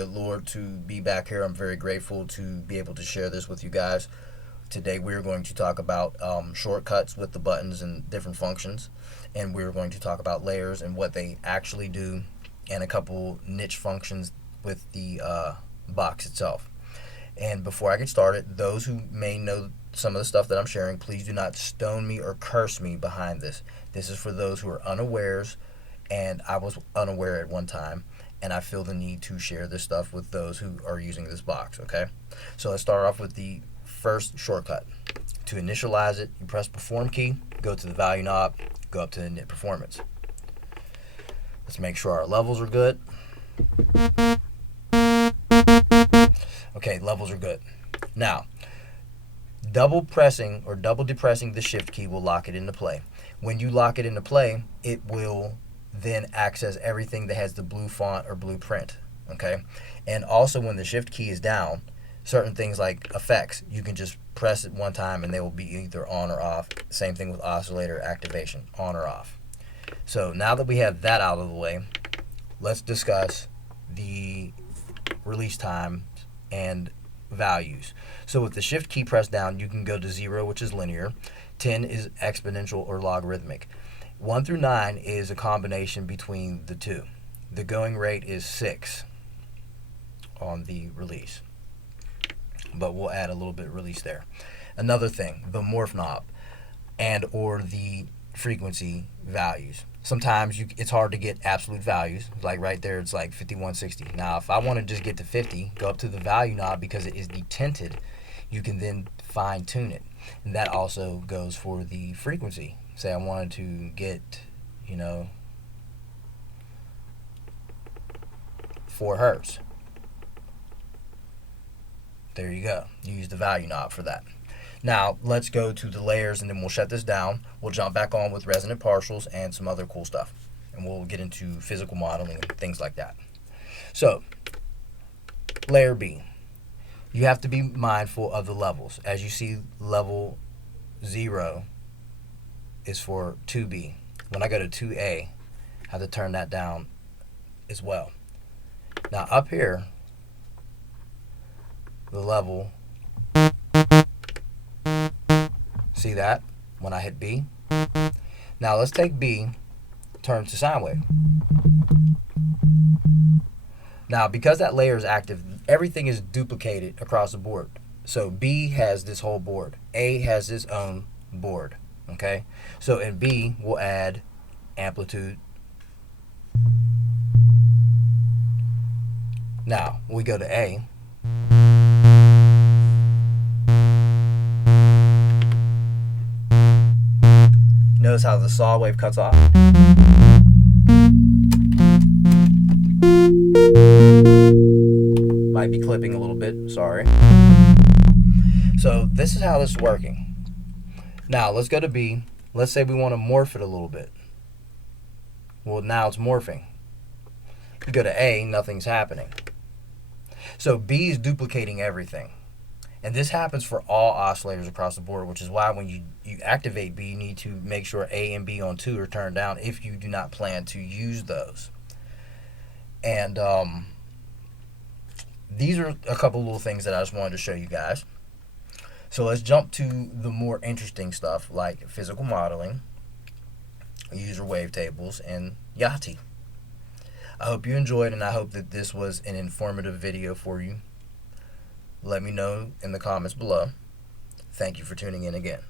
good Lord to be back here. I'm very grateful to be able to share this with you guys. Today we're going to talk about shortcuts with the buttons and different functions, and we're going to talk about layers and what they actually do, and a couple niche functions with the box itself. And before I get started, those who may know some of the stuff that I'm sharing, please do not stone me or curse me behind this. This is for those who are unawares, and I was unaware at one time, and I feel the need to share this stuff with those who are using this box, okay? So let's start off with the first shortcut. To initialize it, you press Perform key, go to the value knob, go up to Init Performance. Let's make sure our levels are good. Okay, levels are good. Now, double pressing or double depressing the Shift key will lock it into play. When you lock it into play, it will then access everything that has the blue font or blue print, okay? And also when the Shift key is down, certain things like effects, you can just press it one time and they will be either on or off. Same thing with oscillator activation, on or off. So now that we have that out of the way, let's discuss the release time and values. So with the Shift key pressed down, you can go to 0, which is linear, 10 is exponential or logarithmic. 1 through 9 is a combination between the two. The going rate is 6 on the release, but we'll add a little bit of release there. Another thing, the morph knob and or the frequency values. Sometimes it's hard to get absolute values. Like right there, it's like 5160. Now, if I want to just get to 50, go up to the value knob because it is detinted. You can then fine tune it, and that also goes for the frequency. Say I wanted to get, 4 hertz. There you go. You use the value knob for that. Now, let's go to the layers, and then we'll shut this down. We'll jump back on with Resonant Partials and some other cool stuff. And we'll get into physical modeling and things like that. So, layer B. You have to be mindful of the levels. As you see, level 0 is for 2B. When I go to 2A, I have to turn that down as well. Now up here, the level, see that when I hit B? Now let's take B, turn to sine wave. Now because that layer is active, everything is duplicated across the board. So B has this whole board. A has its own board. Okay, so in B, we'll add amplitude. Now, when we go to A, notice how the saw wave cuts off. Might be clipping a little bit, sorry. So this is how this is working. Now, let's go to B. Let's say we want to morph it a little bit. Well, now it's morphing. You go to A, nothing's happening. So B is duplicating everything. And this happens for all oscillators across the board, which is why when you activate B, you need to make sure A and B on 2 are turned down if you do not plan to use those. And these are a couple little things that I just wanted to show you guys. So let's jump to the more interesting stuff like physical modeling, user wavetables, and Yachty. I hope you enjoyed, and I hope that this was an informative video for you. Let me know in the comments below. Thank you for tuning in again.